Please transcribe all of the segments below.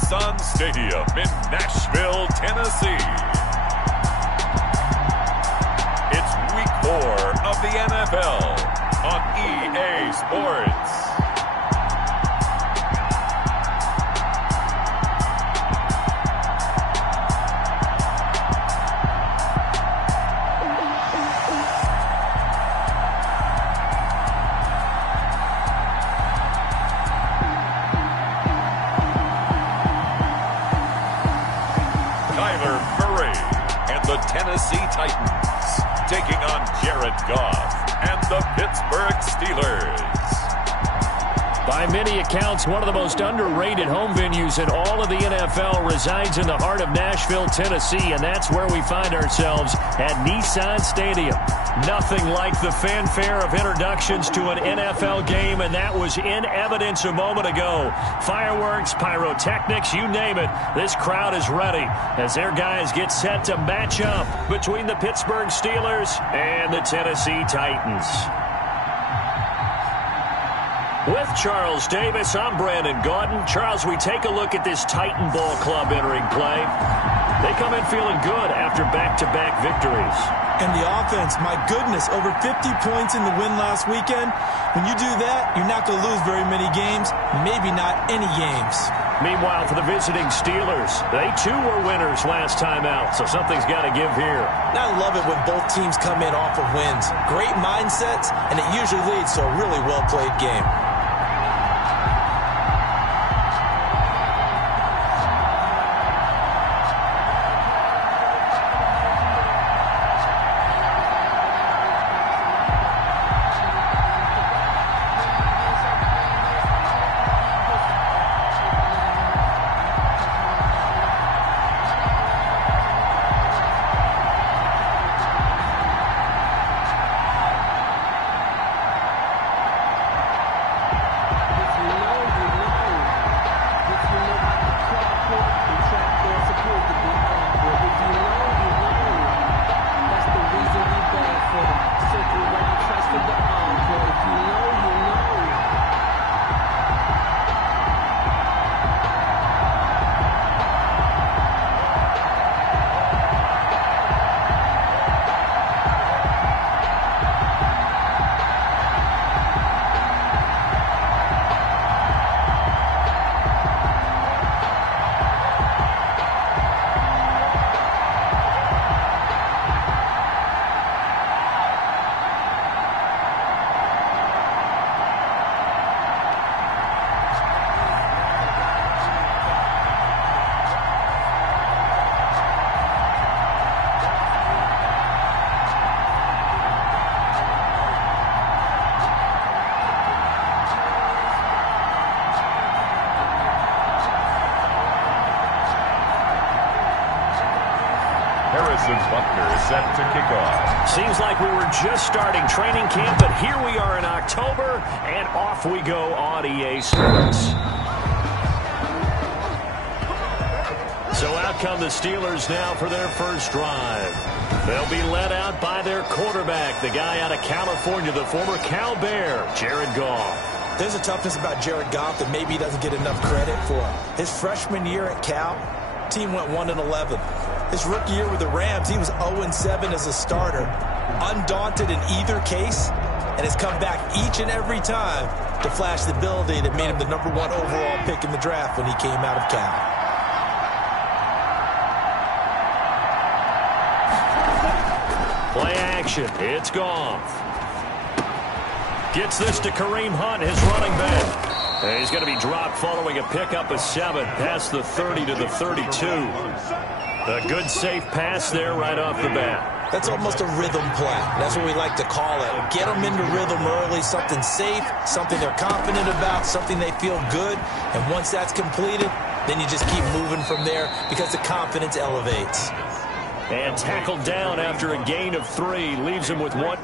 Nissan Stadium in Nashville, Tennessee. It's Week 4 of the NFL on EA Sports. Tennessee Titans taking on Jared Goff and the Pittsburgh Steelers. By many accounts, one of the most underrated home venues in all of the NFL resides in the heart of Nashville, Tennessee, and that's where we find ourselves at Nissan Stadium. Nothing like the fanfare of introductions to an NFL game, and that was in evidence a moment ago. Fireworks, pyrotechnics, you name it, this crowd is ready as their guys get set to match up between the Pittsburgh Steelers and the Tennessee Titans. With Charles Davis, I'm Brandon Gaudin. Charles, we take a look at this Titan Ball Club entering play. They come in feeling good after back-to-back victories. And the offense, my goodness, over 50 points in the win last weekend. When you do that, you're not going to lose very many games, maybe not any games. Meanwhile, for the visiting Steelers, they too were winners last time out, so something's got to give here. And I love it when both teams come in off of wins. Great mindsets, and it usually leads to a really well-played game. Set to kick off. Seems like we were just starting training camp, but here we are in October, and off we go on EA Sports. So out come the Steelers now for their first drive. They'll be led out by their quarterback, the guy out of California, the former Cal Bear, Jared Goff. There's a toughness about Jared Goff that maybe he doesn't get enough credit for. His freshman year at Cal, team went 1-11. His rookie year with the Rams, he was 0-7 as a starter. Undaunted in either case, and has come back each and every time to flash the ability that made him the #1 overall pick in the draft when he came out of Cal. Play action. It's Goff. Gets this to Kareem Hunt, his running back. And he's going to be dropped following a pickup of 7 past the 30 to the 32. A good safe pass there right off the bat. That's almost a rhythm play. That's what we like to call it. Get them into rhythm early, something safe, something they're confident about, something they feel good. And once that's completed, then you just keep moving from there because the confidence elevates. And tackled down after a gain of 3. Leaves him with 1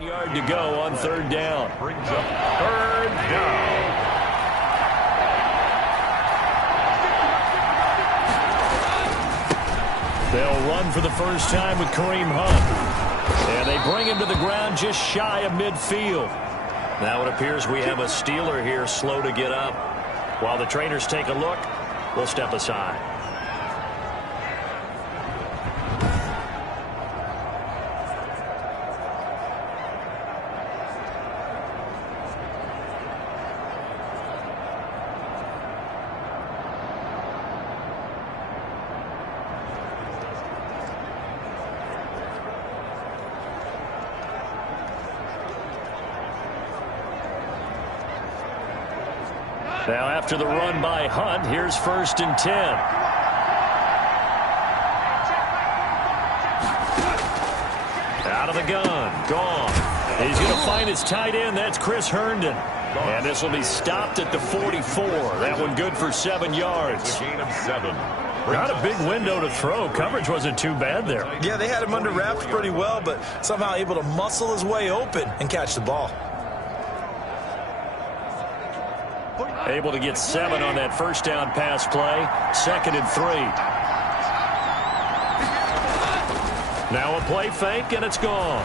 yard to go on 3rd down. Brings up 3rd down. They'll run for the first time with Kareem Hunt. And they bring him to the ground just shy of midfield. Now it appears we have a Steeler here slow to get up. While the trainers take a look, we'll step aside. Now after the run by Hunt, here's 1st and 10. Out of the gun. Gone. He's going to find his tight end. That's Chris Herndon. And this will be stopped at the 44. That one good for 7 yards. A gain of 7. Not a big window to throw. Coverage wasn't too bad there. Yeah, they had him under wraps pretty well, but somehow able to muscle his way open and catch the ball. Able to get 7 on that first down pass play. 2nd and 3. Now a play fake, and it's gone.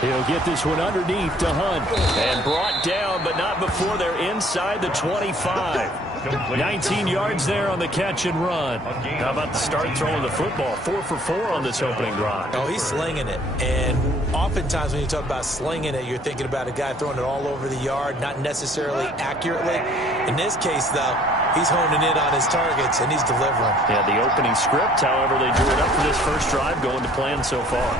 He'll get this one underneath to Hunt. And brought down, but not before they're inside the 25. 19 yards there on the catch and run. How about the start throwing the football? 4 for 4 on this opening drive. Oh, he's slinging it. And oftentimes when you talk about slinging it, you're thinking about a guy throwing it all over the yard, not necessarily accurately. In this case, though, he's honing in on his targets, and he's delivering. Yeah, the opening script, however, they drew it up for this first drive, going to plan so far.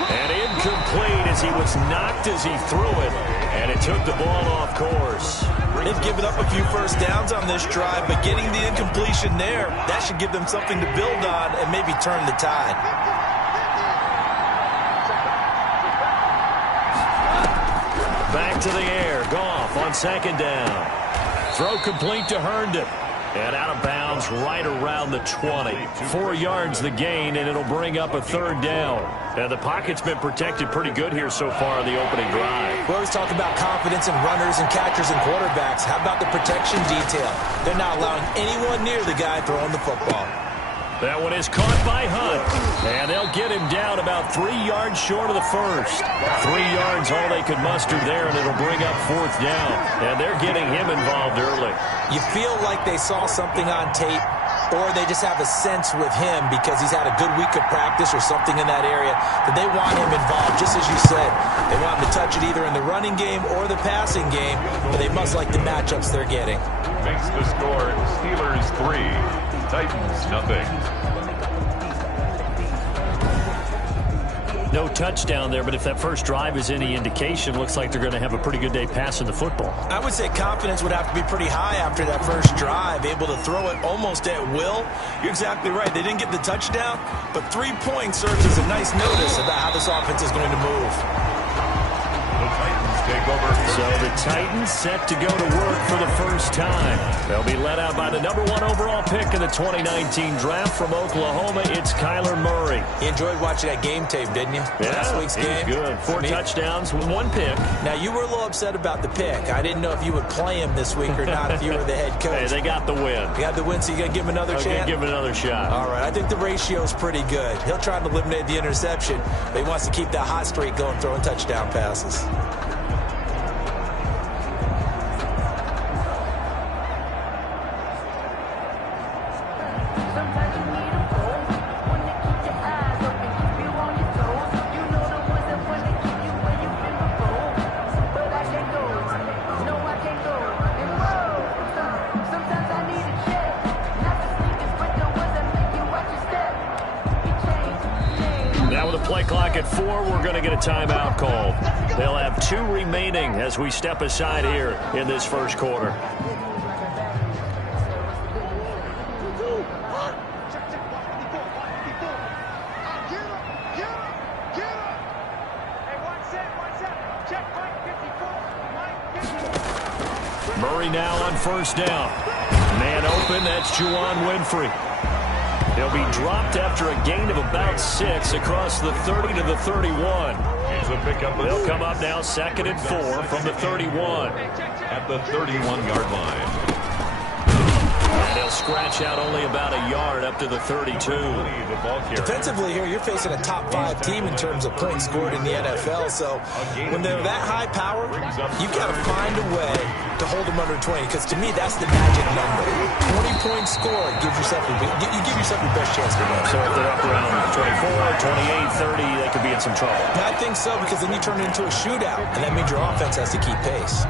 And incomplete as he was knocked as he threw it, and it took the ball off course. They've given up a few first downs on this drive, but getting the incompletion there, that should give them something to build on and maybe turn the tide. Back to the air. Goff on 2nd down. Throw complete to Herndon. And out of bounds right around the 20. 4 yards the gain, and it'll bring up a 3rd down. Now, the pocket's been protected pretty good here so far in the opening drive. We always talk about confidence in runners and catchers and quarterbacks. How about the protection detail? They're not allowing anyone near the guy throwing the football. That one is caught by Hunt. And they'll get him down about 3 yards short of the first. 3 yards all they could muster there, and it'll bring up 4th down. And they're getting him involved early. You feel like they saw something on tape, or they just have a sense with him because he's had a good week of practice or something in that area that they want him involved, just as you said. They want him to touch it either in the running game or the passing game, but they must like the matchups they're getting. Makes the score Steelers 3, Titans nothing. No touchdown there, but if that first drive is any indication, looks like they're going to have a pretty good day passing the football. I would say confidence would have to be pretty high after that first drive, able to throw it almost at will. You're exactly right. They didn't get the touchdown, but 3 points serves as a nice notice about how this offense is going to move. The Titans take over. So the Titans set to go to work for the first time. They'll be led out by the #1 overall pick in the 2019 draft from Oklahoma. It's Kyler Murray. You enjoyed watching that game tape, didn't you? Yeah, Last week's game. Good. 4 touchdowns, 1 pick. Now, you were a little upset about the pick. I didn't know if you would play him this week or not if you were the head coach. Hey, they got the win. You got the win, so you got to give him another chance? Give him another shot. All right, I think the ratio is pretty good. He'll try to eliminate the interception, but he wants to keep that hot streak going, throwing touchdown passes. Play clock at 4. We're going to get a timeout called. They'll have 2 remaining as we step aside here in this first quarter. Murray now on 1st down. Man open, that's Juwan Winfrey. He'll be dropped after a gain of about 6 across the 30 to the 31. They'll come up now 2nd and 4 from the 31. At the 31-yard line. And he'll scratch out only about a yard up to the 32. Defensively here, you're facing a top 5 team in terms of points scored in the NFL. So when they're that high power, you've got to find a way to hold them under 20. Because to me, that's the magic number. 20 points scored gives yourself you give yourself your best chance to win. So if they're up around 24, 28, 30, they could be in some trouble. I think so, because then you turn it into a shootout, and that means your offense has to keep pace.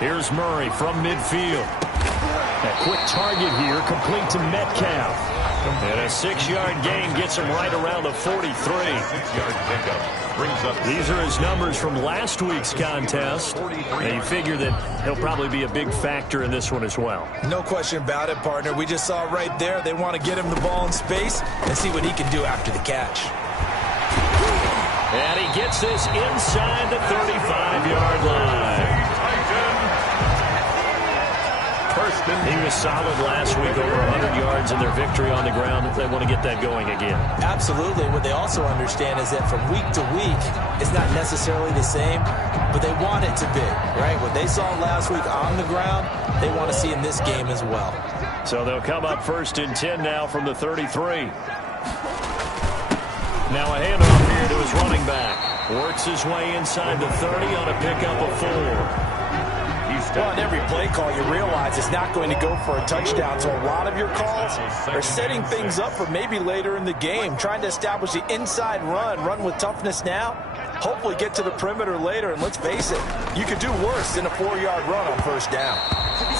Here's Murray from midfield. A quick target here, complete to Metcalf. And a 6-yard gain gets him right around the 43. 6-yard pickup brings up. These are his numbers from last week's contest. And you figure that he'll probably be a big factor in this one as well. No question about it, partner. We just saw right there. They want to get him the ball in space and see what he can do after the catch. And he gets this inside the 35-yard line. He was solid last week, over 100 yards in their victory on the ground. They want to get that going again. Absolutely. What they also understand is that from week to week, it's not necessarily the same, but they want it to be, right? What they saw last week on the ground, they want to see in this game as well. So they'll come up 1st and 10 now from the 33. Now a handoff here to his running back. Works his way inside the 30 on a pickup of 4. Well, in every play call, you realize it's not going to go for a touchdown. So a lot of your calls are setting things up for maybe later in the game, trying to establish the inside run with toughness now, hopefully get to the perimeter later. And let's face it, you could do worse than a 4-yard run on 1st down.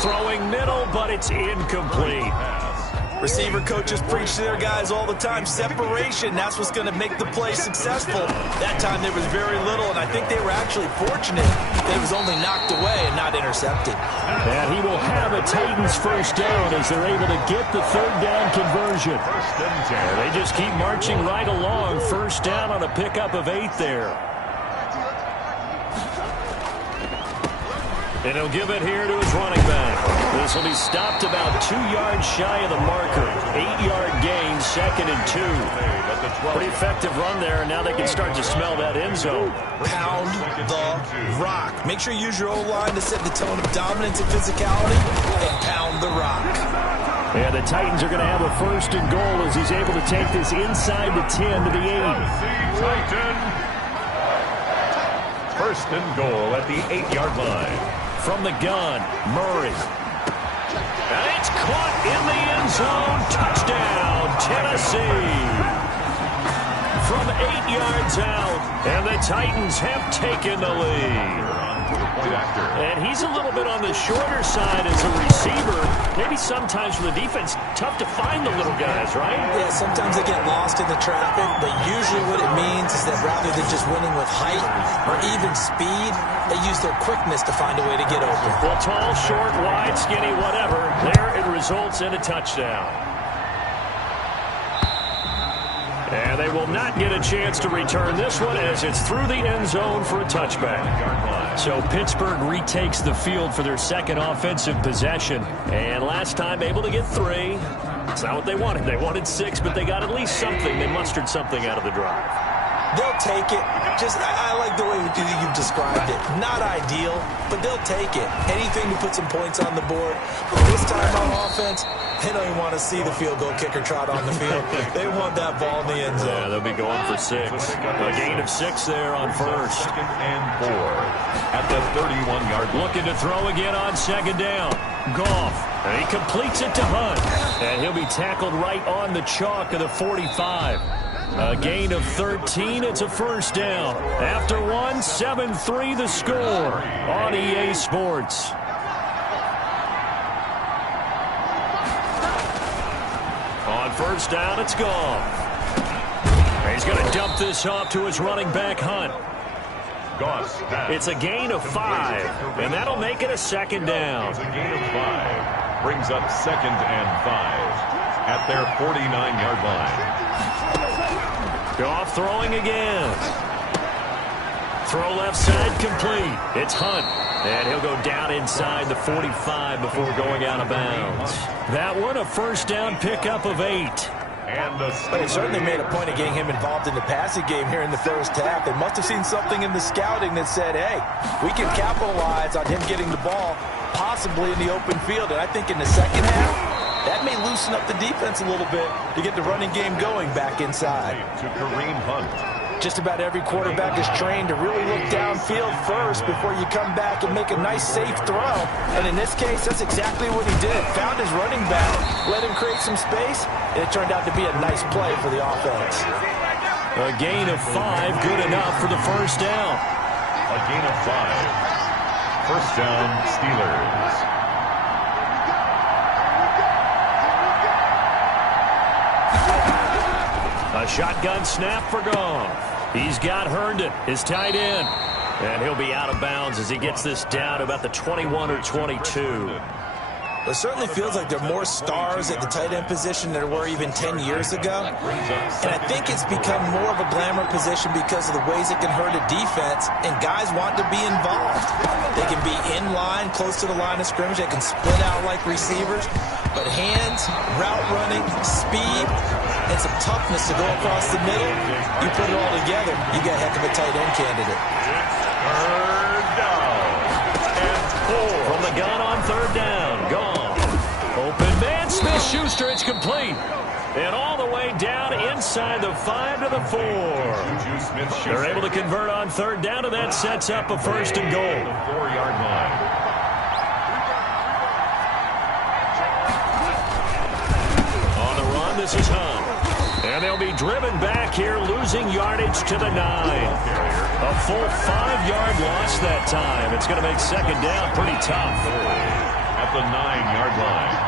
Throwing middle, but it's incomplete. Receiver coaches preach to their guys all the time. Separation, that's what's going to make the play successful. That time there was very little, and I think they were actually fortunate that it was only knocked away and not intercepted. And he will have a Titans 1st down as they're able to get the 3rd down conversion. And they just keep marching right along. 1st down on a pickup of 8 there. And he'll give it here to his running back. This will be stopped about 2 yards shy of the marker. 8-yard gain, 2nd and 2. Pretty effective run there, and now they can start to smell that end zone. Pound the rock. Make sure you use your O-line to set the tone of dominance and physicality, and pound the rock. And the Titans are going to have a 1st and goal as he's able to take this inside the 10 to the 8. Titan. 1st and goal at the 8-yard line. From the gun, Murray. And it's caught in the end zone. Touchdown, Tennessee. From 8 yards out, and the Titans have taken the lead. And he's a little bit on the shorter side as a receiver. Maybe sometimes for the defense, tough to find the little guys, right? Yeah, sometimes they get lost in the traffic, but usually what it means is that rather than just winning with height or even speed, they use their quickness to find a way to get open. Well, tall, short, wide, skinny, whatever, there it results in a touchdown. And they will not get a chance to return this one as it's through the end zone for a touchback. So Pittsburgh retakes the field for their 2nd offensive possession. And last time able to get 3. It's not what they wanted. They wanted 6, but they got at least something. They mustered something out of the drive. They'll take it. I like the way you've described it. Not ideal, but they'll take it. Anything to put some points on the board. But this time on offense, they don't even want to see the field goal kicker trot on the field. They want that ball in the end zone. Yeah, they'll be going for 6. A gain of 6 there on 1st. 2nd and 4 at the 31-yard line. Looking to throw again on 2nd down. Goff. And he completes it to Hunt. And he'll be tackled right on the chalk of the 45. A gain of 13. It's a 1st down. After 1, 7-3 the score on EA Sports. On 1st down, it's Goff. He's going to dump this off to his running back, Hunt. It's a gain of 5, and that'll make it a 2nd down. It's a gain of 5. Brings up 2nd and 5 at their 49-yard line. Goff throwing again. Throw left side complete. It's Hunt. And he'll go down inside the 45 before going out of bounds. That one a 1st down pickup of 8. But they certainly made a point of getting him involved in the passing game here in the first half. They must have seen something in the scouting that said, hey, we can capitalize on him getting the ball possibly in the open field. And I think in the second half, that may loosen up the defense a little bit to get the running game going back inside. To Kareem Hunt. Just about every quarterback is trained to really look downfield first before you come back and make a nice, safe throw. And in this case, that's exactly what he did. Found his running back, let him create some space, and it turned out to be a nice play for the offense. A gain of 5, good enough for the first down. A gain of 5. First down, Steelers. A shotgun snap for Goff. He's got Herndon, his tight end. And he'll be out of bounds as he gets this down to about the 21 or 22. It certainly feels like there are more stars at the tight end position than there were even 10 years ago. And I think it's become more of a glamour position because of the ways it can hurt a defense, and guys want to be involved. They can be in line, close to the line of scrimmage. They can split out like receivers. But hands, route running, speed, and some toughness to go across the middle, you put it all together, you got a heck of a tight end candidate. Third down. And 4. From the gun on third down. Gone. Open man, Smith-Schuster, it's complete. And all the way down inside the 5 to the 4. They're able to convert on third down, and that sets up a first and goal. 4-yard line. This is Hunt. And they'll be driven back here, losing yardage to the 9. A full 5-yard loss that time. It's going to make second down pretty tough. At the 9-yard line.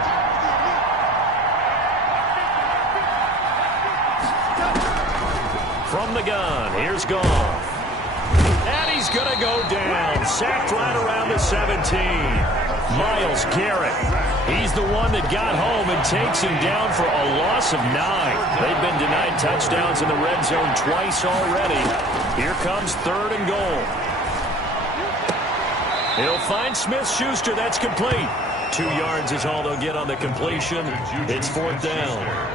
From the gun, here's Goff. And he's going to go down. Sacked right around the 17. Myles Garrett. He's the one that got home and takes him down for a loss of 9. They've been denied touchdowns in the red zone twice already. Here comes third and goal. He'll find Smith-Schuster. That's complete. 2 yards is all they'll get on the completion. It's fourth down.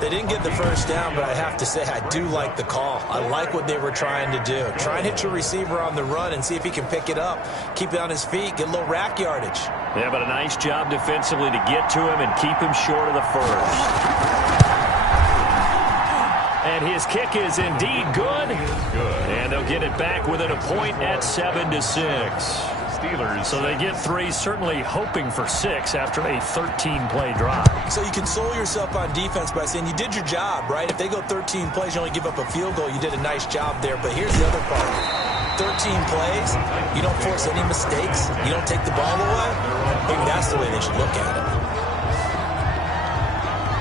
They didn't get the first down, but I have to say I do like the call. I like what they were trying to do. Try and hit your receiver on the run and see if he can pick it up. Keep it on his feet, get a little rack yardage. Yeah, but a nice job defensively to get to him and keep him short of the first. And his kick is indeed good. And they'll get it back within a point at 7-6. Steelers. So they get 3, certainly hoping for 6 after a 13-play drive. So you console yourself on defense by saying you did your job, right? If they go 13 plays, you only give up a field goal, you did a nice job there. But here's the other part. 13 plays, you don't force any mistakes, you don't take the ball away. Maybe that's the way they should look at it.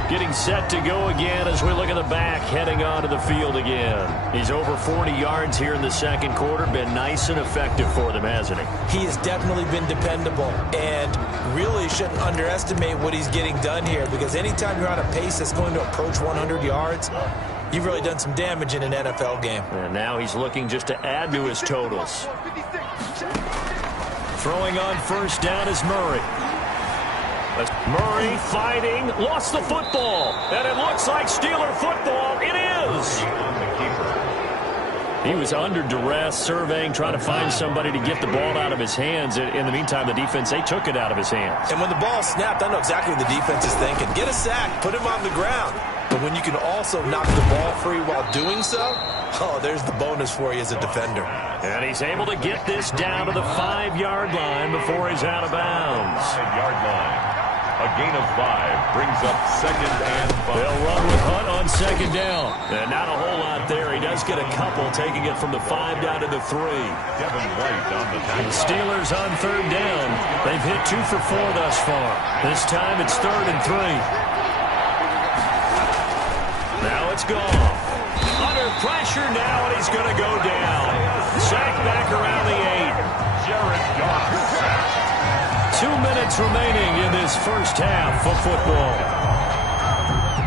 Getting set to go again as we look at the back, heading onto the field again. He's over 40 yards here in the second quarter. Been nice and effective for them, hasn't he? He has definitely been dependable, and really shouldn't underestimate what he's getting done here, because anytime you're on a pace that's going to approach 100 yards, you've really done some damage in an NFL game. And now he's looking just to add to his totals. Throwing on first down is Murray. Murray fighting, lost the football, and it looks like Steeler football. It is. He was under duress, surveying, trying to find somebody to get the ball out of his hands. In the meantime, the defense, they took it out of his hands. And when the ball snapped, I know exactly what the defense is thinking. Get a sack, put him on the ground. But when you can also knock the ball free while doing so, oh, there's the bonus for you as a defender. And he's able to get this down to the 5-yard line before he's out of bounds. 5-yard line. A gain of 5 brings up second and 5. They'll run with Hunt on second down. And not a whole lot there. He does get a couple, taking it from the 5 down to the 3. Devin White on the tackle. Steelers on third down. They've hit 2 for 4 thus far. This time it's third and 3. Now it's gone. Under pressure now, and he's going to go down. Sacked back around the 8. Jared Goff. 2 minutes remaining in this first half of football.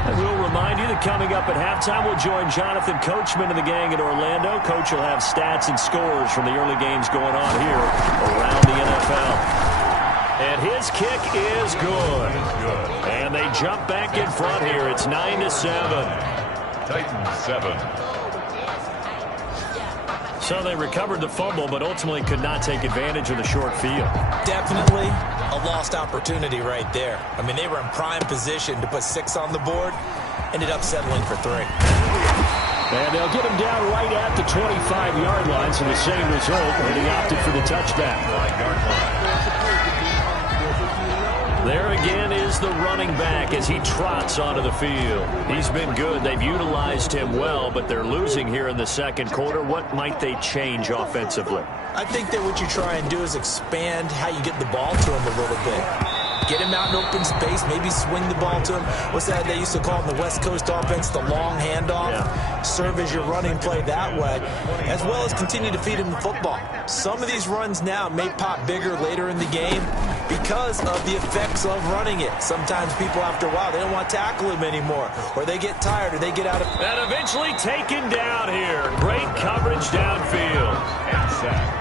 And we'll remind you that coming up at halftime, we'll join Jonathan Coachman and the gang in Orlando. Coach will have stats and scores from the early games going on here around the NFL. And And his kick is good. And they jump back in front here. It's 9-7. Titans 7. So they recovered the fumble, but ultimately could not take advantage of the short field. Definitely a lost opportunity right there. I mean, they were in prime position to put 6 on the board. Ended up settling for 3. And they'll get him down right at the 25-yard line, so the same result, and he opted for the touchback. 5-yard line. There again is the running back as he trots onto the field. He's been good. They've utilized him well, but they're losing here in the second quarter. What might they change offensively? I think that what you try and do is expand how you get the ball to him a little bit. Get him out in open space, maybe swing the ball to him. What's that they used to call in the West Coast offense, the long handoff? Yeah. Serve as your running play that way, as well as continue to feed him the football. Some of these runs now may pop bigger later in the game because of the effects of running it. Sometimes people, after a while, they don't want to tackle him anymore, or they get tired, or they get out of... And eventually taken down here. Great coverage downfield. And sack.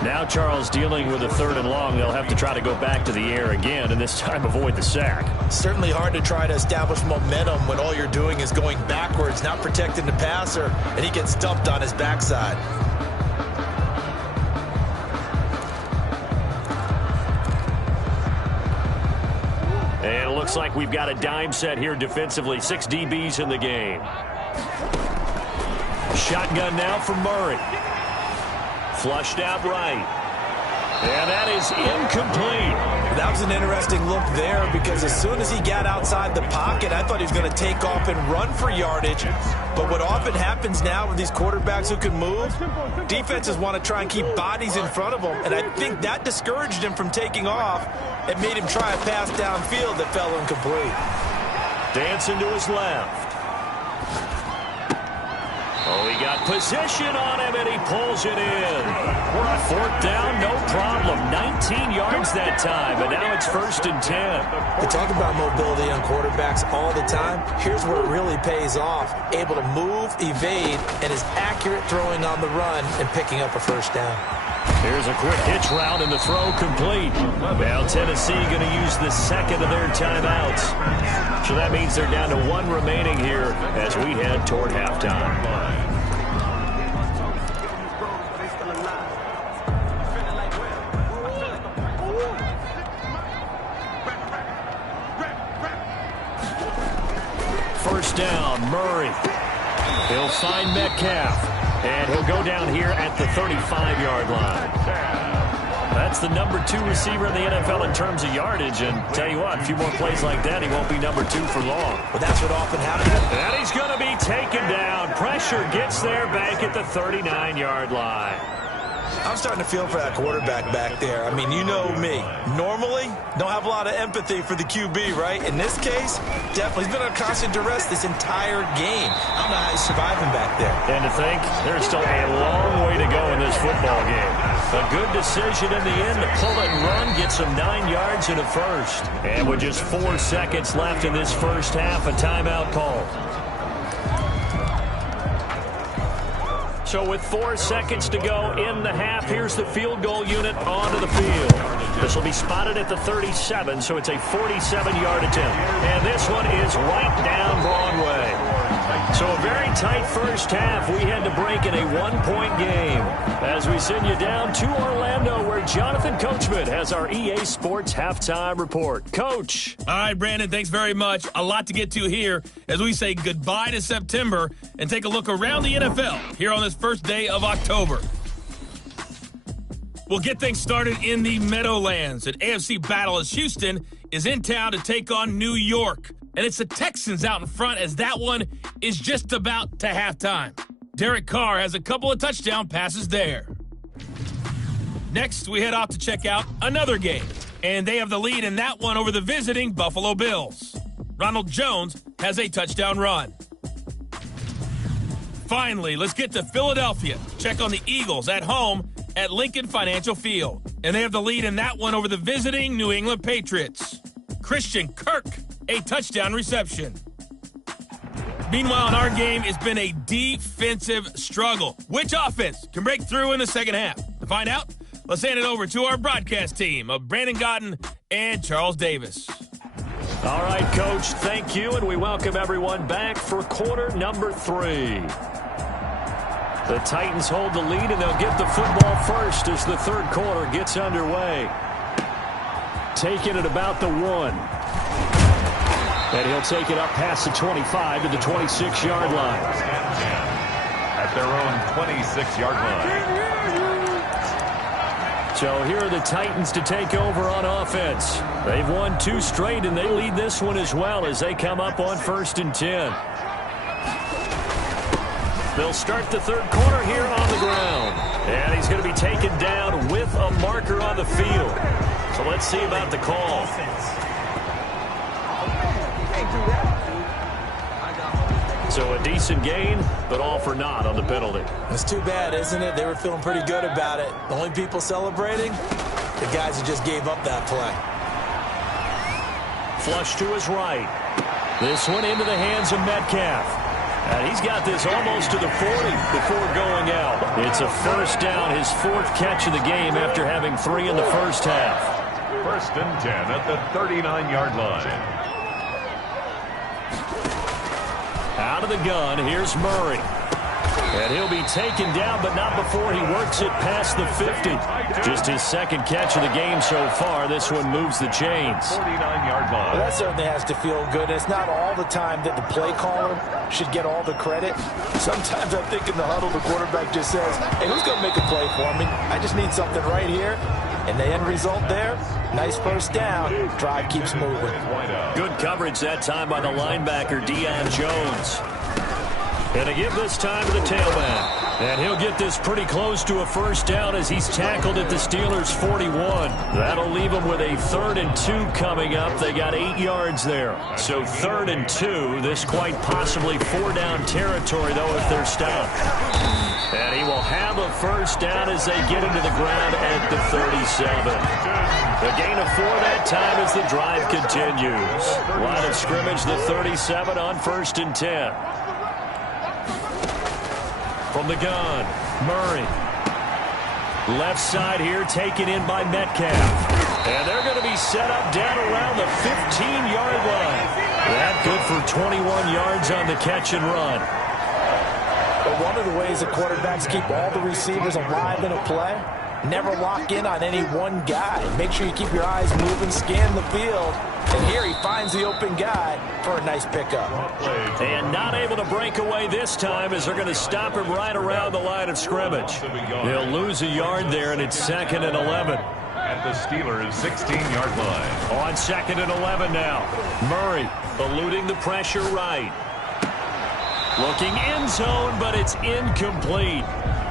Now Charles dealing with a 3rd and long. They'll have to try to go back to the air again, and this time avoid the sack. Certainly hard to try to establish momentum when all you're doing is going backwards, not protecting the passer, and he gets dumped on his backside. And it looks like we've got a dime set here defensively. 6 DBs in the game. Shotgun now for Murray. Flushed out right. And that is incomplete. That was an interesting look there because as soon as he got outside the pocket, I thought he was going to take off and run for yardage. But what often happens now with these quarterbacks who can move, defenses want to try and keep bodies in front of them. And I think that discouraged him from taking off and made him try a pass downfield that fell incomplete. Dancing to his left. Oh, he got position on him, and he pulls it in. 4th down, no problem. 19 yards that time, but now it's 1st and 10. We talk about mobility on quarterbacks all the time. Here's where it really pays off. Able to move, evade, and is accurate throwing on the run and picking up a 1st down. Here's a quick hitch route, and the throw complete. Now Tennessee going to use the 2nd of their timeouts. So that means they're down to 1 remaining here as we head toward halftime. First down, Murray. He'll find Metcalf. And he'll go down here at the 35-yard line. That's the number 2 receiver in the NFL in terms of yardage. And tell you what, a few more plays like that, he won't be number 2 for long. But that's what often happens. And he's going to be taken down. Pressure gets there back at the 39-yard line. I'm starting to feel for that quarterback back there. I mean, you know me. Normally, don't have a lot of empathy for the QB, right? In this case, definitely. He's been under constant duress this entire game. I don't know how he's surviving back there. And to think, there's still a long way to go in this football game. A good decision in the end to pull it and run, get some 9 yards and a 1st. And with just 4 seconds left in this first half, a timeout called. So with 4 seconds to go in the half, here's the field goal unit onto the field. This will be spotted at the 37, so it's a 47-yard attempt. And this one is right down Broadway. So a very tight first half. We had to break in a 1-point game as we send you down to Orlando, where Jonathan Coachman has our EA Sports Halftime Report. Coach. All right, Brandon, thanks very much. A lot to get to here as we say goodbye to September and take a look around the NFL here on this first day of October. We'll get things started in the Meadowlands. An AFC battle as Houston is in town to take on New York. And it's the Texans out in front as that one is just about to halftime. Derek Carr has a couple of touchdown passes there. Next, we head off to check out another game. And they have the lead in that one over the visiting Buffalo Bills. Ronald Jones has a touchdown run. Finally, let's get to Philadelphia. Check on the Eagles at home at Lincoln Financial Field. And they have the lead in that one over the visiting New England Patriots. Christian Kirk, a touchdown reception. Meanwhile, in our game, it's been a defensive struggle. Which offense can break through in the second half? To find out, let's hand it over to our broadcast team of Brandon Gotten and Charles Davis. All right, Coach, thank you, and we welcome everyone back for quarter number 3. The Titans hold the lead, and they'll get the football first as the third quarter gets underway. Taking it about the 1. And he'll take it up past the 25 to the 26-yard line. At their own 26-yard line. So here are the Titans to take over on offense. They've won 2 straight, and they lead this one as well as they come up on 1st and 10. They'll start the third quarter here on the ground. And he's going to be taken down with a marker on the field. So let's see about the call. So a decent gain, but all for naught on the penalty. It's too bad, isn't it? They were feeling pretty good about it. The only people celebrating, the guys who just gave up that play. Flush to his right. This one into the hands of Metcalf. And he's got this almost to the 40 before going out. It's a first down, his 4th catch of the game after having 3 in the first half. 1st and 10 at the 39-yard line. Out of the gun, here's Murray. And he'll be taken down, but not before he works it past the 50. Just his 2nd catch of the game so far. This one moves the chains. 49-yard line. Well, that certainly has to feel good. It's not all the time that the play caller should get all the credit. Sometimes I think in the huddle, the quarterback just says, hey, who's going to make a play for me? I just need something right here. And the end result there, nice first down. Drive keeps moving. Good coverage that time by the linebacker, Deion Jones. And a give this time to the tailback. And he'll get this pretty close to a first down as he's tackled at the Steelers' 41. That'll leave them with a 3rd and 2 coming up. They got 8 yards there. So 3rd and 2. This quite possibly 4-down territory, though, if they're stopped. And he will have a first down as they get into the ground at the 37. The gain of 4 that time as the drive continues. Line of scrimmage, the 37 on 1st and 10. From the gun, Murray. Left side here taken in by Metcalf. And they're going to be set up down around the 15-yard line. That good for 21 yards on the catch and run. But one of the ways the quarterbacks keep all the receivers alive in a play, never lock in on any one guy. Make sure you keep your eyes moving, scan the field. And here he finds the open guy for a nice pickup. And not able to break away this time as they're going to stop him right around the line of scrimmage. He'll lose a yard there, and it's 2nd and 11. At the Steelers' 16-yard line. On 2nd and 11 now. Murray eluding the pressure right. Looking end zone, but it's incomplete.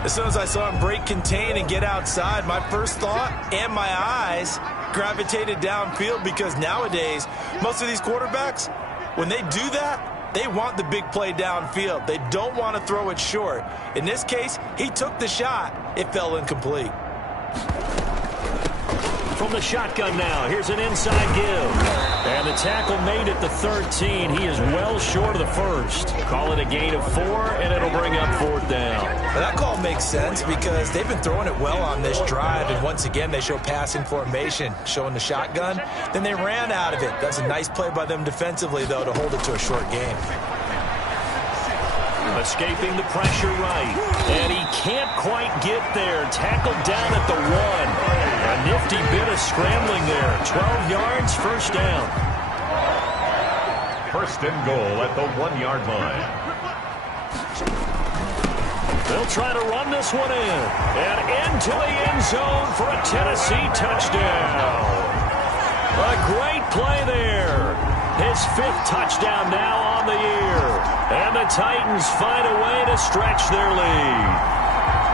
As soon as I saw him break contain and get outside, my first thought and my eyes gravitated downfield, because nowadays, most of these quarterbacks, when they do that, they want the big play downfield. They don't want to throw it short. In this case, he took the shot. It fell incomplete. From the shotgun now, here's an inside give. And the tackle made at the 13. He is well short of the first. Call it a gain of 4, and it'll bring up 4th down. Well, that call makes sense because they've been throwing it well on this drive, and once again, they show passing formation, showing the shotgun. Then they ran out of it. That's a nice play by them defensively, though, to hold it to a short game. Escaping the pressure right. And he can't quite get there. Tackled down at the 1. A nifty bit of scrambling there. 12 yards, first down. 1st and goal at the 1-yard line. They'll try to run this one in. And into the end zone for a Tennessee touchdown. A great play there. His 5th touchdown now on the year. And the Titans find a way to stretch their lead.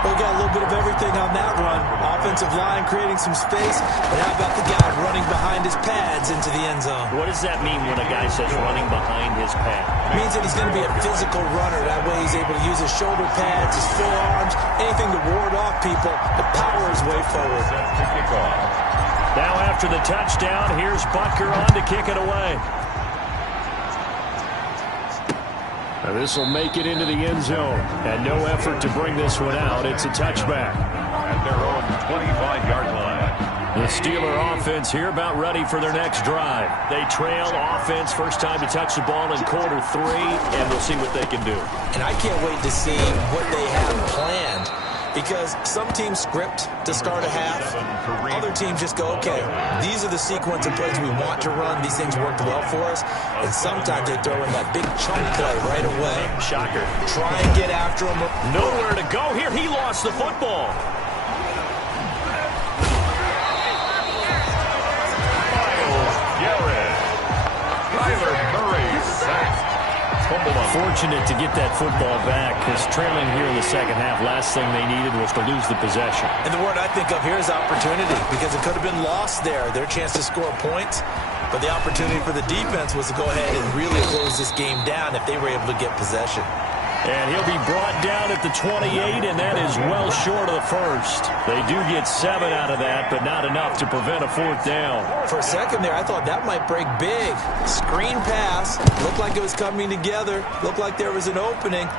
Well, got a little bit of everything on that run. Offensive line creating some space, but how about the guy running behind his pads into the end zone? What does that mean when a guy says running behind his pad? It means that he's going to be a physical runner. That way he's able to use his shoulder pads, his forearms, anything to ward off people. The power is way forward. Now after the touchdown, here's Butker on to kick it away. Now this will make it into the end zone. And no effort to bring this one out. It's a touchback. At at their own 25-yard line. The Steeler offense here about ready for their next drive. They trail offense, first time to touch the ball in quarter 3, and we'll see what they can do. And I can't wait to see what they have planned, because some teams script to start a half. Other teams just go, okay, these are the sequence of plays we want to run. These things worked well for us. And sometimes they throw in that big chunk play right away. Shocker. Try and get after him. Nowhere to go here. He lost the football. Fortunate to get that football back, because trailing here in the second half, last thing they needed was to lose the possession. And the word I think of here is opportunity, because it could have been lost there, their chance to score points. But the opportunity for the defense was to go ahead and really close this game down if they were able to get possession. And he'll be brought down at the 28, and that is well short of the first. They do get 7 out of that, but not enough to prevent a 4th down. For a second there, I thought that might break big. Screen pass. Looked like it was coming together. Looked like there was an opening.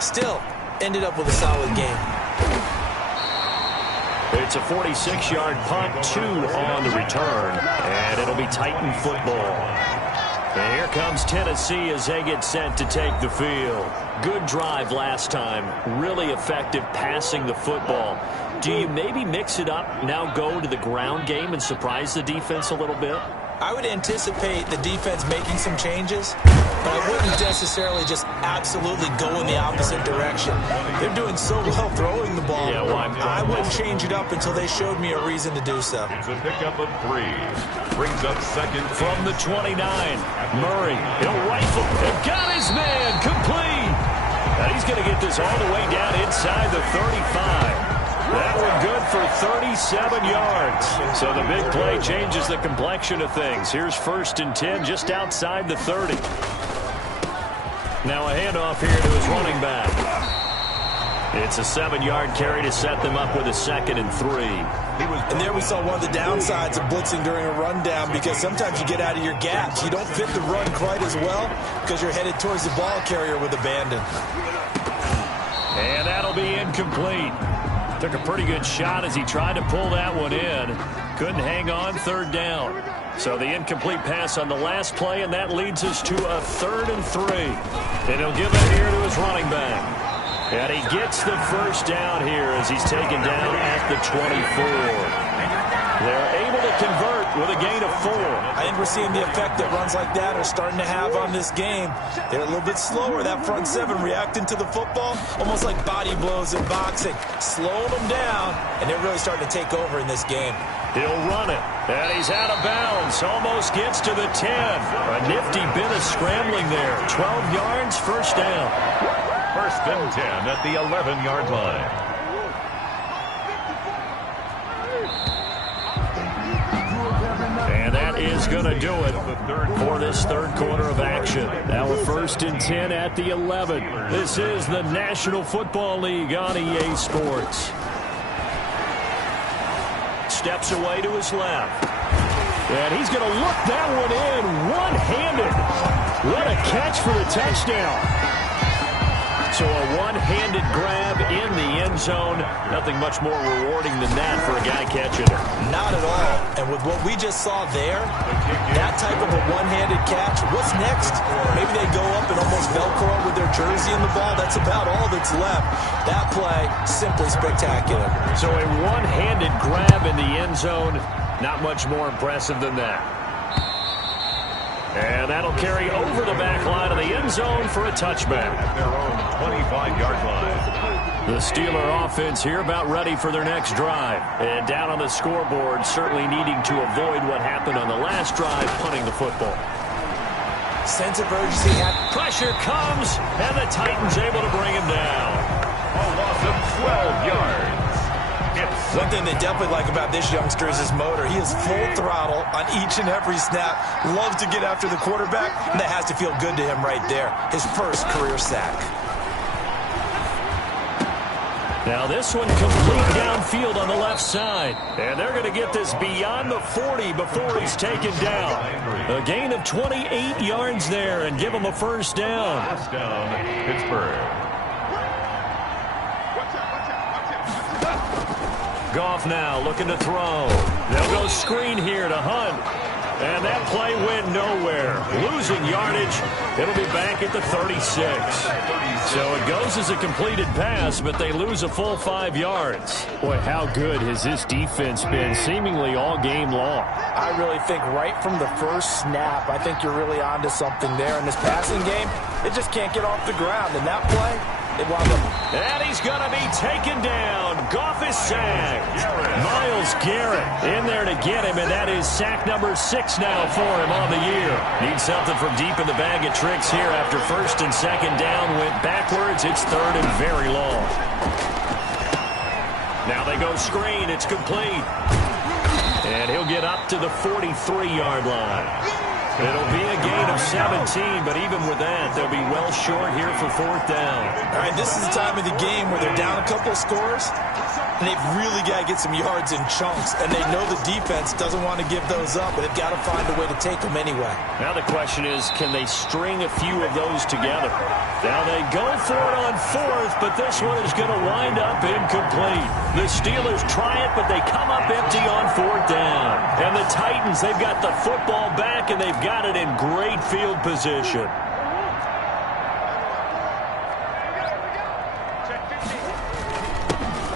Still, ended up with a solid game. It's a 46-yard punt, 2 on the return, and it'll be Titan football. And here comes Tennessee as they get set to take the field. Good drive last time. Really effective passing the football. Do you maybe mix it up, now go to the ground game and surprise the defense a little bit? I would anticipate the defense making some changes, but I wouldn't necessarily just absolutely go in the opposite direction. They're doing so well throwing the ball. Yeah, well, I wouldn't change it up until they showed me a reason to do so. It's a pickup of 3. Brings up second. From the 29, Murray, he'll rifle. They've got his man complete. And he's going to get this all the way down inside the 35. That one good for 37 yards. So the big play changes the complexion of things. Here's 1st and 10 just outside the 30. Now a handoff here to his running back. It's a 7-yard carry to set them up with a 2nd and 3. And there we saw one of the downsides of blitzing during a rundown, because sometimes you get out of your gaps. You don't fit the run quite as well because you're headed towards the ball carrier with abandon. And that'll be incomplete. Took a pretty good shot as he tried to pull that one in. Couldn't hang on, 3rd down. So the incomplete pass on the last play, and that leads us to a 3rd and 3. And he'll give it here to his running back. And he gets the 1st down here as he's taken down at the 24. They're able to convert with a gain of 4. I think we're seeing the effect that runs like that are starting to have on this game. They're a little bit slower, that front 7 reacting to the football, almost like body blows in boxing, slowing them down, and they're really starting to take over in this game. He'll run it, and he's out of bounds, almost gets to the 10. A nifty bit of scrambling there, 12 yards, 1st down. 1st and 10 at the 11-yard line. And that is going to do it for this 3rd quarter of action. Now we're 1st and 10 at the 11. This is the National Football League on EA Sports. Steps away to his left. And he's going to look that one in one-handed. What a catch for the touchdown. So a one-handed grab in the end zone. Nothing much more rewarding than that for a guy catching it. Not at all. And with what we just saw there, that type of a one-handed catch, what's next? Maybe they go up and almost Velcro with their jersey in the ball. That's about all that's left. That play, simply spectacular. So a one-handed grab in the end zone, not much more impressive than that. And that'll carry over the back line of the end zone for a touchback. At their own 25-yard line. The Steeler offense here about ready for their next drive. And down on the scoreboard, certainly needing to avoid what happened on the last drive, punting the football. Sense of urgency. Pressure comes, and the Titans able to bring him down. A loss of 12 yards. One thing they definitely like about this youngster is his motor. He is full throttle on each and every snap. Loves to get after the quarterback, and that has to feel good to him right there. His 1st career sack. Now this one complete downfield on the left side. And they're going to get this beyond the 40 before he's taken down. A gain of 28 yards there and give him a 1st down. First down, Pittsburgh. Goff now looking to throw. They'll go screen here to Hunt. And that play went nowhere. Losing yardage. It'll be back at the 36. So it goes as a completed pass, but they lose a full 5 yards. Boy, how good has this defense been seemingly all game long? I really think right from the first snap, I think you're really onto something there in this passing game. It just can't get off the ground. And that play, it wound up. And he's going to be taken down. Goff is sacked. Myles Garrett in there to get him, and that is sack number 6 now for him on the year. Needs something from deep in the bag of tricks here after first and second down went backwards. It's third and very long. Now they go screen. It's complete. And he'll get up to the 43-yard line. It'll be a gain of 17, but even with that, they'll be well short here for 4th down. All right, this is the time of the game where they're down a couple of scores, and they've really got to get some yards in chunks, and they know the defense doesn't want to give those up, but they've got to find a way to take them anyway. Now the question is, can they string a few of those together? Now they go for it on 4th, but this one is going to wind up incomplete. The Steelers try it, but they come up empty on 4th down. And the Titans, they've got the football back, and they've got it in great field position.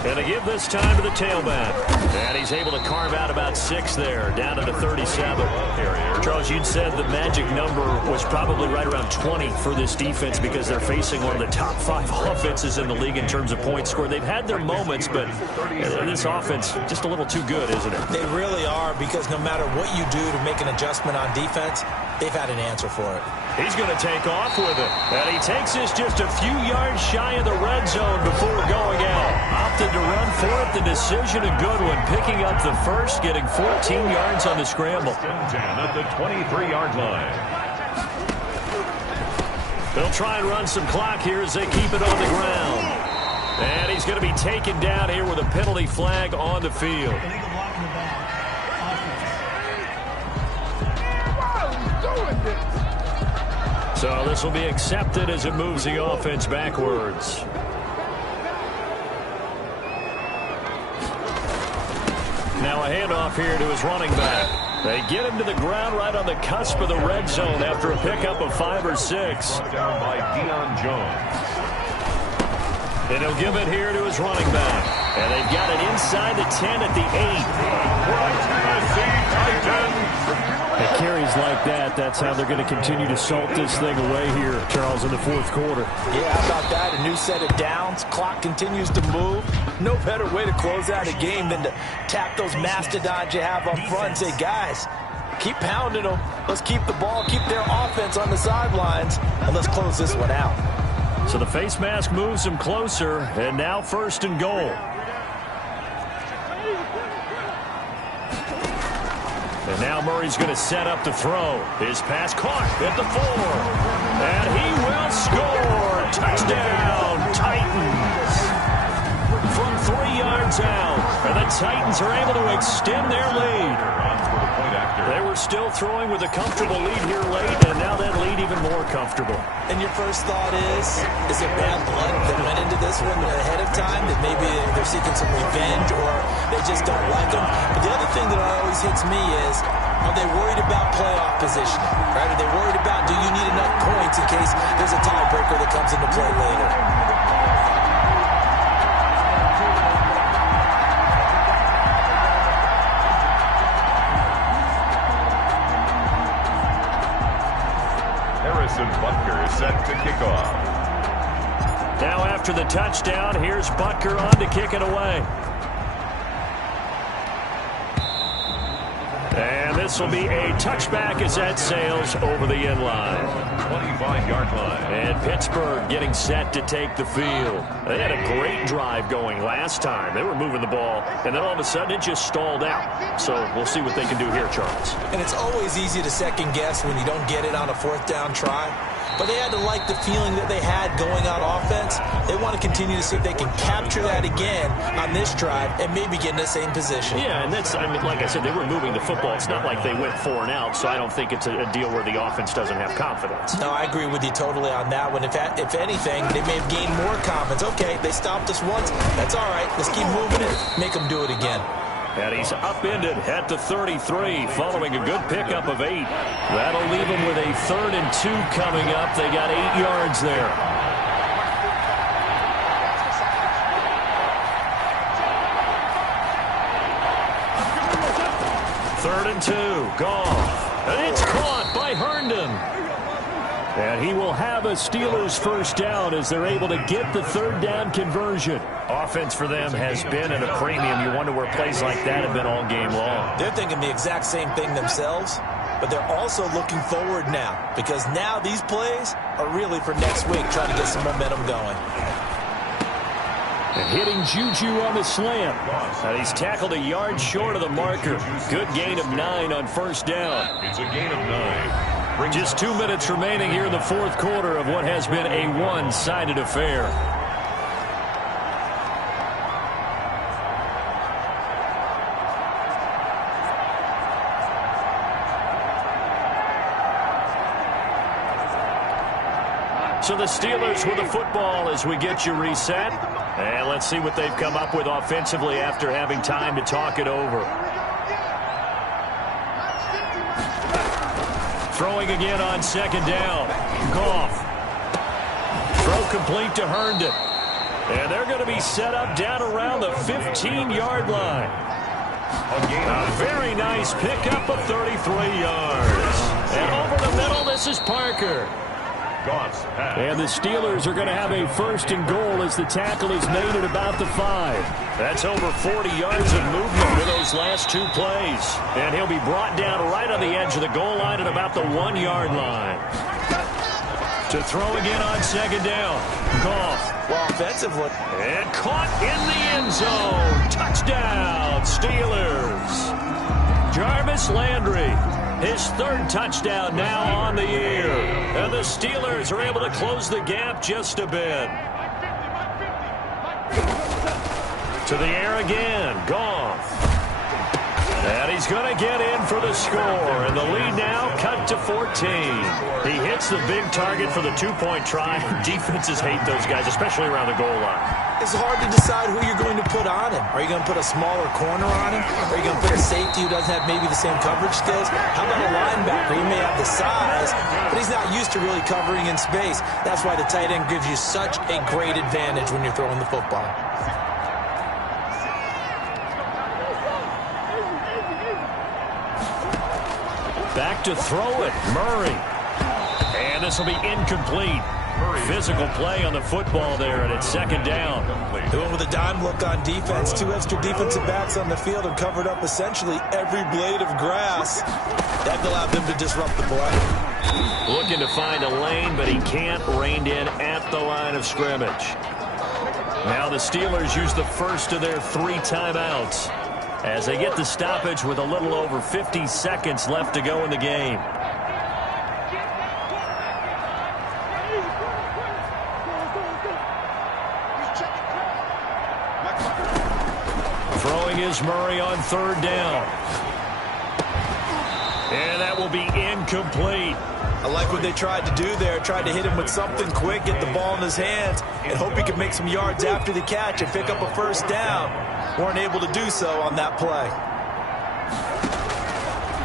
And they give this time to the tailback. And he's able to carve out about 6 there, down to the 37. Charles, you'd said the magic number was probably right around 20 for this defense because they're facing one of the top 5 offenses in the league in terms of points scored. They've had their moments, but this offense just a little too good, isn't it? They really are, because no matter what you do to make an adjustment on defense, they've had an answer for it. He's going to take off with it. And he takes this just a few yards shy of the red zone before going out. Opted to run for it. The decision a good one. Picking up the first, getting 14 yards on the scramble. 10 at the 23-yard line. They'll try and run some clock here as they keep it on the ground. And he's going to be taken down here with a penalty flag on the field. So this will be accepted as it moves the offense backwards. Now a handoff here to his running back. They get him to the ground right on the cusp of the red zone after a pickup of 5 or 6. Down by Deion Jones. And he'll give it here to his running back. And they've got it inside the 10 at the 8. Tennessee Titans. It carries like that. That's how they're going to continue to salt this thing away here, Charles, in the 4th quarter. Yeah, how about that? A new set of downs. Clock continues to move. No better way to close out a game than to tap those mastodons you have up front and say, guys, keep pounding them. Let's keep the ball, keep their offense on the sidelines, and let's close this one out. So the face mask moves them closer, and now 1st and goal. And now Murray's going to set up to throw. His pass caught at the 4. And he will score. Touchdown, Titans. From 3 yards out. And the Titans are able to extend their lead. They were still throwing with a comfortable lead here late, and now that lead even more comfortable. And your first thought is it bad blood that went into this one ahead of time, that maybe they're seeking some revenge or they just don't like them? But the other thing that always hits me is, are they worried about playoff positioning? Right? Are they worried about, do you need enough points in case there's a tiebreaker that comes into play later? Butker is set to kick off. Now after the touchdown, here's Butker on to kick it away. And this will be a touchback as that sails over the end line. 25-yard line. And Pittsburgh getting set to take the field. They had a great drive going last time. They were moving the ball, and then all of a sudden it just stalled out. So we'll see what they can do here, Charles. And it's always easy to second guess when you don't get it on a 4th down try. but they had to like the feeling that they had going on offense. They want to continue to see if they can capture that again on this drive and maybe get in the same position. Yeah, and that's, I mean, like I said, they were moving the football. It's not like they went 4 and out, so I don't think it's a deal where the offense doesn't have confidence. No, I agree with you totally on that one. If anything, they may have gained more confidence. Okay, they stopped us once. That's all right. Let's keep moving it. Make them do it again. And he's upended at the 33 following a good pickup of 8. That'll leave him with a 3rd and 2 coming up. They got 8 yards there. Third and 2. Goff. And it's caught by Herndon. And he will have a Steelers first down as they're able to get the 3rd down conversion. Offense for them has been at a premium. You wonder where plays like that have been all game long. They're thinking the exact same thing themselves, but they're also looking forward now because now these plays are really for next week, trying to get some momentum going. And hitting Juju on the slant. And he's tackled a yard short of the marker. Good gain of 9 on first down. It's a gain of 9. Just 2 minutes remaining here in the 4th quarter of what has been a one-sided affair. So the Steelers with the football as we get you reset. And let's see what they've come up with offensively after having time to talk it over. Throwing again on 2nd down. Goff. Throw complete to Herndon. And they're going to be set up down around the 15-yard line. A very nice pickup of 33 yards. And over the middle, this is Parker. And the Steelers are going to have a 1st and goal as the tackle is made at about the 5. That's over 40 yards of movement with those last 2 plays. And he'll be brought down right on the edge of the goal line at about the 1-yard line. To throw again on 2nd down. Goff. Well, offensively. And caught in the end zone. Touchdown, Steelers. Jarvis Landry. His 3rd touchdown now on the year. And the Steelers are able to close the gap just a bit. To the air again. Goff. And he's going to get in for the score. And the lead now cut to 14. He hits the big target for the 2-point try. Defenses hate those guys, especially around the goal line. It's hard to decide who you're going to put on him. Are you going to put a smaller corner on him? Are you going to put a safety who doesn't have maybe the same coverage skills? How about a linebacker? He may have the size, but he's not used to really covering in space. That's why the tight end gives you such a great advantage when you're throwing the football. Back to throw it. Murray. And this will be incomplete. Physical play on the football there, and it's 2nd down. Doing with a dime look on defense. 2 extra defensive backs on the field and covered up essentially every blade of grass. That allowed them to disrupt the play. Looking to find a lane, but he can't. Reined in at the line of scrimmage. Now the Steelers use the first of their 3 timeouts as they get the stoppage with a little over 50 seconds left to go in the game. Throwing is Murray on 3rd down. And that will be incomplete. I like what they tried to do there. Tried to hit him with something quick, get the ball in his hands, and hope he could make some yards after the catch and pick up a first down. Weren't able to do so on that play.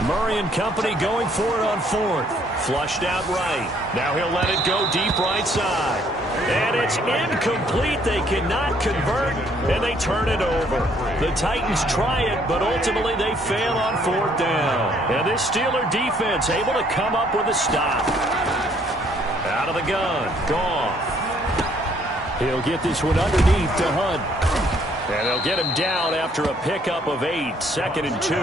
Murray and company going for it on 4th. Flushed out right. Now he'll let it go deep right side. And it's incomplete. They cannot convert, and they turn it over. The Titans try it, but ultimately they fail on 4th down. And this Steeler defense able to come up with a stop. Out of the gun. Goff. He'll get this one underneath to Hunt. And they'll get him down after a pickup of 8. 2nd and 2.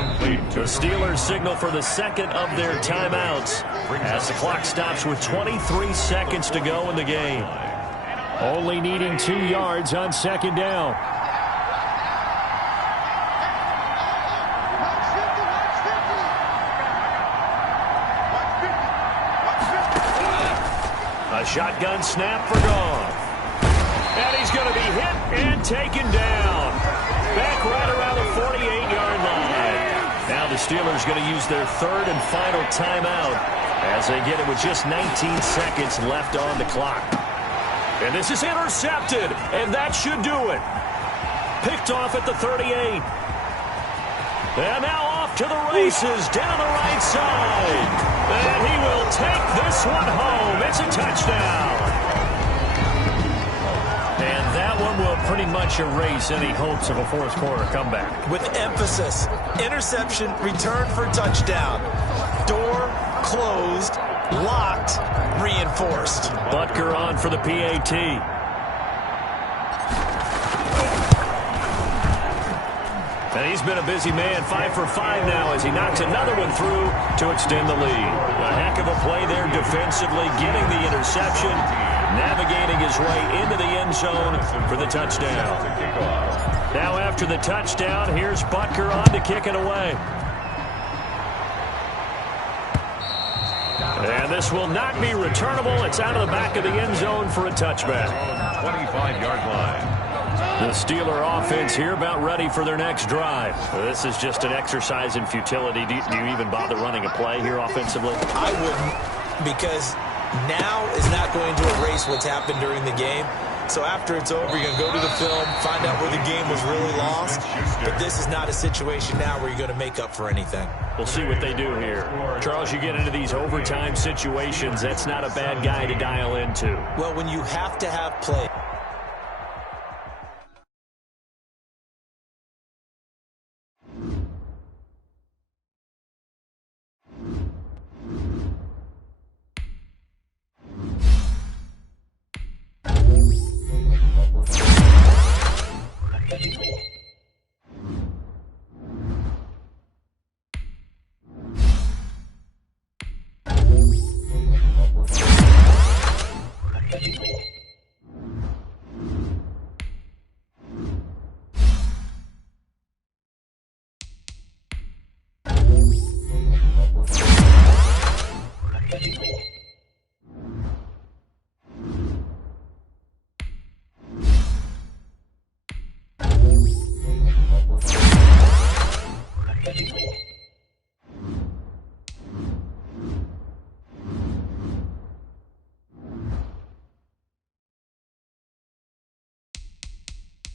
Complete. The Steelers signal for the 2nd of their timeouts as the clock stops with 23 seconds to go in the game. Only needing 2 yards on 2nd down. A shotgun snap for Goff. And he's going to be hit and taken down. Back right around the 48-yard line. Now the Steelers going to use their third and final timeout as they get it with just 19 seconds left on the clock. And this is intercepted, and that should do it. Picked off at the 38. And now off to the races down the right side. And he will take this one home. It's a touchdown. And that one will pretty much erase any hopes of a fourth quarter comeback. With emphasis, interception, return for touchdown. Door closed, locked, reinforced. Butker on for the PAT. And he's been a busy man, 5 for 5 now as he knocks another one through to extend the lead. A heck of a play there defensively, getting the interception, navigating his way into the end zone for the touchdown. Now after the touchdown, here's Butker on to kick it away. And this will not be returnable. It's out of the back of the end zone for a touchback. 25-yard line. The Steeler offense here about ready for their next drive. This is just an exercise in futility. Do you even bother running a play here offensively? I wouldn't, because now is not going to erase what's happened during the game. So after it's over, you're going to go to the film, find out where the game was really lost. But this is not a situation now where you're going to make up for anything. We'll see what they do here. Charles, you get into these overtime situations, that's not a bad guy to dial into. Well, when you have to have play.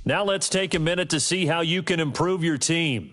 Now let's take a minute to see how you can improve your team.